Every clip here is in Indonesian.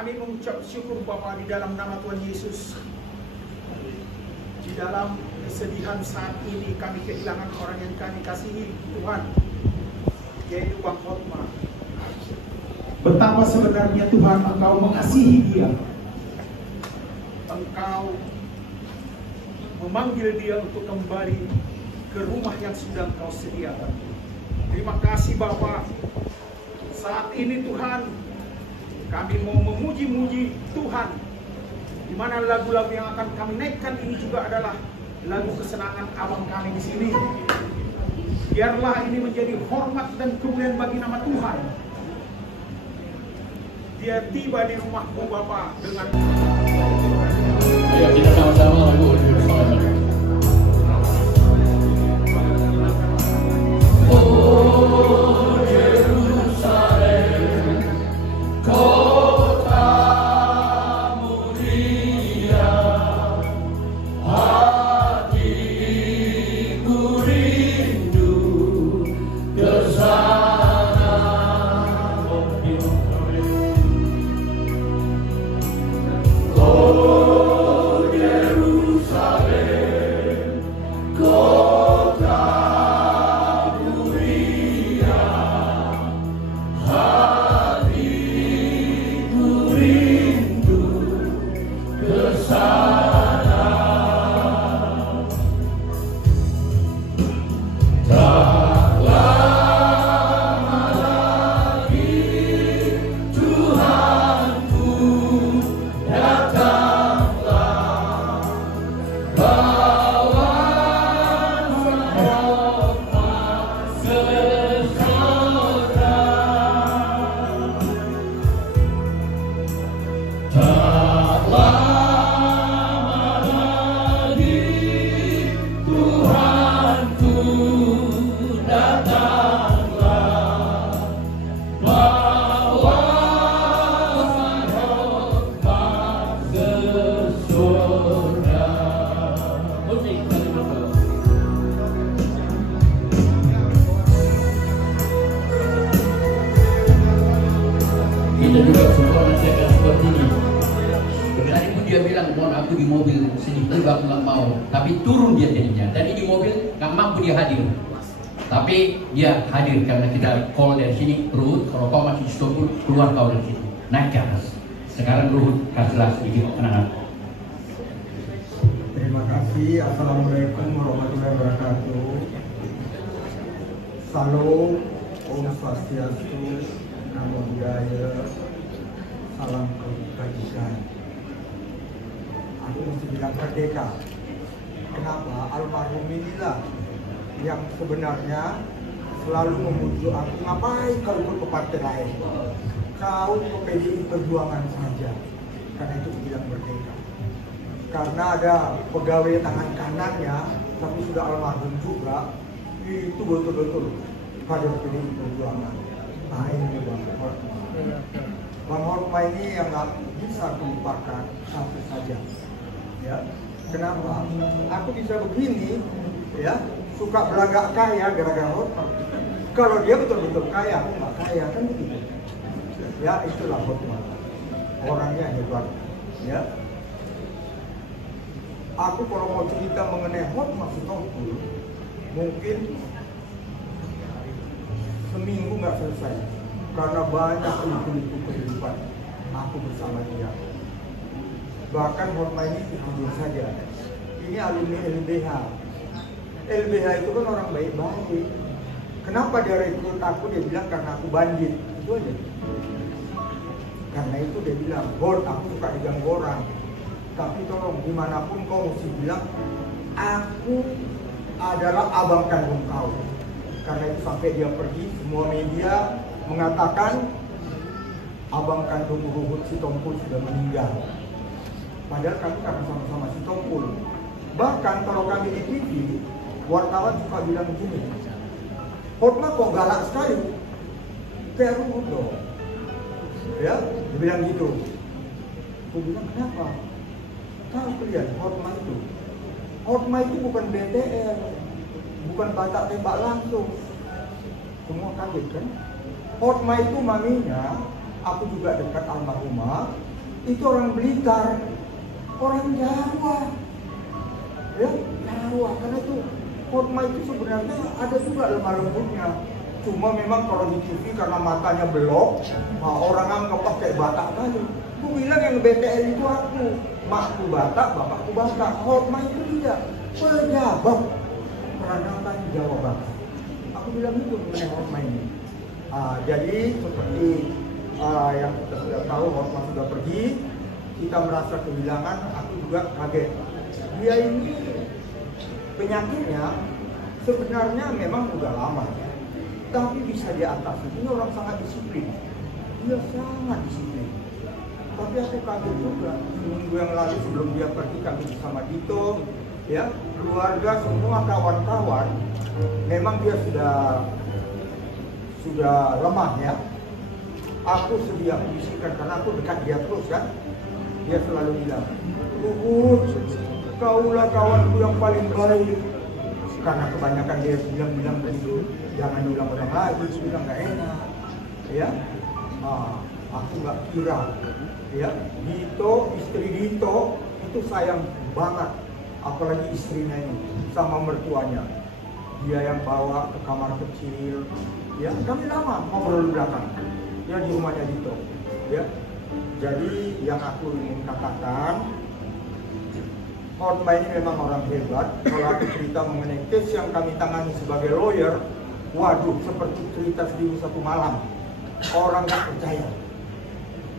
Kami mengucap syukur Bapa di dalam nama Tuhan Yesus. Di dalam kesedihan saat ini kami kehilangan orang yang kami kasihi Tuhan, yaitu Bang Hotma. Betapa sebenarnya Tuhan Engkau mengasihi dia. Engkau memanggil dia untuk kembali ke rumah yang sudah Engkau sediakan. Terima kasih Bapa. Saat ini Tuhan, kami mau memuji-muji Tuhan, di mana lagu-lagu yang akan kami naikkan ini juga adalah lagu kesenangan abang kami di sini. Biarlah ini menjadi hormat dan kemuliaan bagi nama Tuhan. Dia tiba di rumahmu Bapa dengan. Ayo kita sama-sama lagu bersama. Oh Yerusalem, kotamu mulia, hatiku rindu ke sana. Oh Yerusalem, kota mulia, hatiku rindu ke sana. Tak lama lagi Tuhanku datanglah, bawa rahmat sejahtera. Tak lama lagi Tuhanku datanglah, bawa rahmat ke surga. Kita juga semua merasakan seperti ini. Tadi pun dia bilang, mohon aku di mobil sini, juga aku nggak mau. Tapi turun dia jadinya. Tadi di mobil nggak mampu dia hadir. Tapi dia hadir karena kita call dari sini, Ruhut, kalau kau masih di Istanbul, keluar kau dari sini. Naik ke atas. Sekarang Ruhut kasihlah sedikit kenangan. Terima kasih. Assalamualaikum warahmatullahi wabarakatuh. Salam, Om Swastiastu, Namo Buddhaya, salam kebajikan. Aku mesti bilang merdeka. Kenapa? Almarhum inilah yang sebenarnya selalu memujuk aku, ngapain kau ikut ke partai lain? Kau ke PDI Perjuangan saja. Karena itu bilang merdeka. Karena ada pegawai tangan kanannya, tapi sudah almarhum juga, itu betul-betul kader PDI Perjuangan. Nah ini Bang Hotma. Bang Hotma ini yang nggak bisa dilupakan satu saja. Ya, kenapa? Aku bisa begini, ya, suka belagak kaya gara-gara Hotma. Kalau dia betul-betul kaya, aku nggak kaya kan begitu. Ya itulah Hotma. Orangnya hebat. Ya. Aku kalau mau cerita mengenai Hotma Sitompul, mungkin seminggu nggak selesai karena banyak liku-liku kehidupan aku bersama dia. Bahkan Hotma ini jujur saja, ini alumni LBH. LBH itu kan orang baik-baik. Kenapa dia rekrut aku? Dia bilang karena aku bandit. Itu aja. Karena itu dia bilang, Bor, aku suka diganggu orang. Tapi tolong dimanapun kau mesti bilang, aku adalah abang kandung kau. Karena itu sampai dia pergi, semua media mengatakan abang kandung Ruhut Sitompul sudah meninggal. Padahal kami karena sama-sama Sitompul. Bahkan kalau kami di TV, wartawan suka bilang begini, Hotma kok galak sekali, kayak Ruhut dong. Ya, dia bilang gitu. Aku bilang kenapa? Tahu kalian Hotma itu? Hotma itu bukan BTR, bukan batak tembak langsung. Semua kaget kan? Hotma itu maminya, aku juga dekat almarhumah, itu orang Blitar, orang Jawa, ya Jawa. Karena itu Hotma itu sebenarnya ada juga lemah lembutnya. Cuma memang kalau di TV karena matanya belok, orang anggap pakai Batak aja. Aku bilang yang BTL itu aku, makku Batak, bapakku Batak. Hotma itu tidak, pejabat peranakan Jawa Barat. Aku bilang itu mengenai Hotma ini. Jadi seperti yang kita sudah tahu, Hotma sudah pergi, kita merasa kehilangan. Aku juga kaget. Dia ini penyakitnya sebenarnya memang udah lama, tapi bisa diatasi. Ini orang sangat disiplin. Dia sangat disiplin. Tapi aku kaget juga. Minggu yang lalu sebelum dia pergi, kami bersama Dito, ya, keluarga, semua kawan-kawan. Memang dia sudah lemah ya. Aku sedih, aku bisikan karena aku dekat dia terus kan. Dia selalu bilang, Luhut, kaulah kawanku yang paling baik. Karena kebanyakan dia bilang begitu, jangan diulang-ulang lagi, bilang gak enak, ya. Aku gak kira, ya. Dito, istri Dito itu sayang banget, apalagi istrinya ini sama mertuanya. Dia yang bawa ke kamar kecil, ya. Kami lama ngobrol di belakang, ya, di rumahnya Dito, ya. Jadi yang aku ingin katakan, Hotma ini memang orang hebat. Kalau aku cerita mengenai case yang kami tangani sebagai lawyer, waduh, seperti cerita 1001 malam. Orang gak percaya.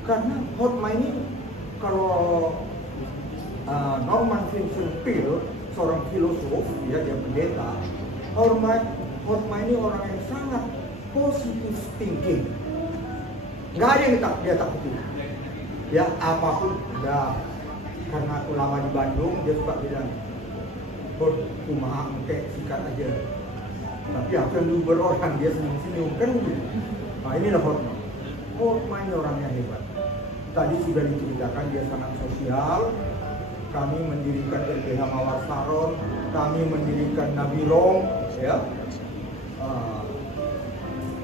Karena Hotma ini, kalau Norman Vincent Peale, seorang filosof, ya, dia pendeta, Hotma ini orang yang sangat positive thinking. Gak ada yang dia takutin. Ya, apapun, udah. Karena aku lama di Bandung, dia suka bilang, kumaha engke sikat aja. Tapi aku yang luber orang, dia senyum-senyum, kan begitu. Nah, inilah Hotma. Hotma ini orangnya hebat. Tadi sudah diceritakan dia sangat sosial. Kami mendirikan LBH Mawar Saron, kami mendirikan Nabirong, ya.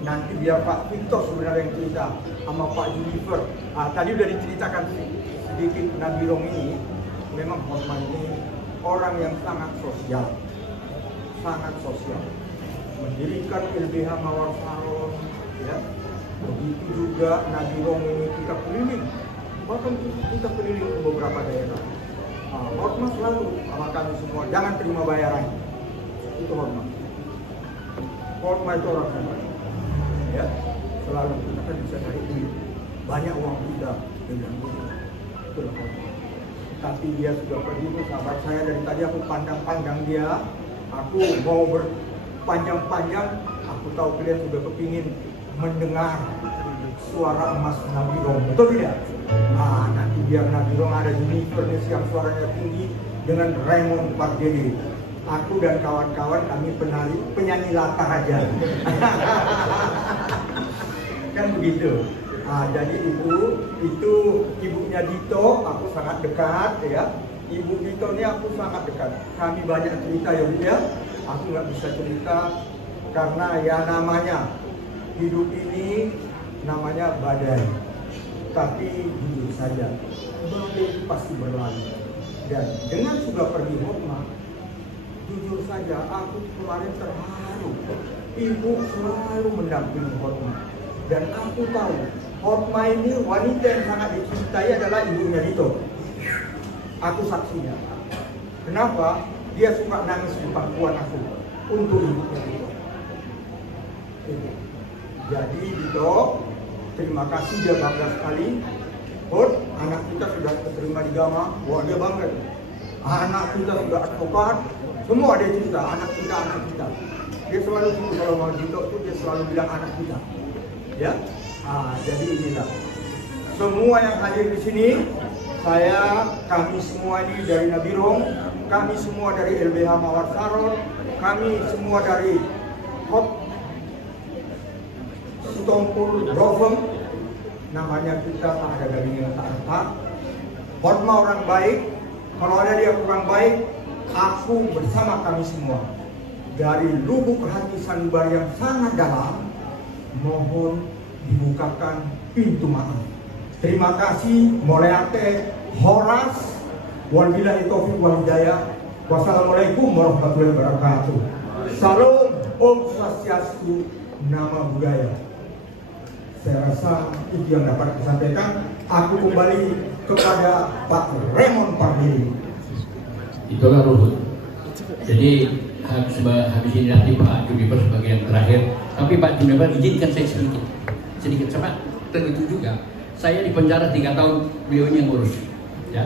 Nanti biar Pak Victor sebenarnya yang cerita sama Pak Junifer. Tadi udah diceritakan sedikit Nabirong ini. Memang Hotma ini orang yang sangat sosial, mendirikan LBH Mawar Saron, ya. Begitu juga Nabirong ini kita keliling, bahkan kita keliling ke beberapa daerah. Hotma selalu sama kami semua, jangan terima bayaran. Itu Hotma. Hotma itu orang hebat, ya. Selalu kita kan bisa cari duit, banyak uang kita dengan itu Hotma. Tapi dia sudah pergi, itu sahabat saya. Dari tadi aku pandang-pandang dia, aku mau berpanjang-panjang. Aku tahu kalian sudah kepingin mendengar suara emas Nabirong, betul tidak? Nanti biar Nabirong ada Junifernya yang suaranya tinggi dengan Raymond Pardede. Aku dan kawan-kawan kami penyanyi latar aja. Kan begitu. Jadi itu ibunya Dito, aku sangat dekat, ya. Ibu Dito ini aku sangat dekat. Kami banyak cerita ya. Aku nggak bisa cerita karena ya namanya hidup ini namanya badai. Tapi jujur saja, badai itu pasti berlalu. Dan dengan sudah pergi Hotma, jujur saja aku kemarin terharu. Ibu selalu mendampingi Hotma. Dan aku tahu Hotma ini wanita yang sangat dicintai adalah ibunya Dito. Aku saksinya. Kenapa? Dia suka nangis di pangkuan aku untuk ibunya Dito. Jadi Dito, terima kasih, dia bangga sekali. Anak kita sudah terima di Gama, wah dia bangga. Anak kita sudah advokat, semua dia cerita, anak kita. Dia selalu kalau mau Dito tuh dia selalu bilang anak kita. Ya, jadi inilah semua yang hadir di sini. Kami semua ini dari Nabirong, kami semua dari LBH Mawar Saron, kami semua dari Sitompul Rovem. Namanya kita tak ada dari yang tak. Hotma orang baik. Kalau ada dia kurang baik, aku bersama kami semua dari lubuk hati sanubari yang sangat dalam mohon dibukakan pintu maaf. Terima kasih Moleate, Horas, wabillahi taufiq wal hidayah. Wassalamualaikum warahmatullahi wabarakatuh. Salam, Om Swastiastu, Nama Budaya. Saya rasa itu yang dapat disampaikan. Aku kembali kepada Pak Raymond Pardede. Itulah Ruhut. Jadi habis ini nanti Pak Juniper sebagai yang terakhir. Tapi Pak Juniper izinkan saya sedikit sama tentu juga. Saya di penjara 3 tahun, beliau ini yang ngurus. Ya,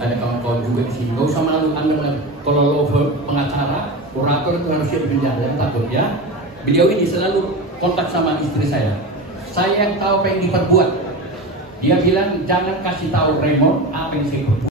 ada kawan-kawan juga di sini. Gak usah malu anda kalau lo pengacara, kurator itu harus di penjara, jangan takut ya. Beliau ini selalu kontak sama istri saya. Saya yang tahu apa yang diperbuat. Dia bilang jangan kasih tahu Raymond apa yang saya perbuat.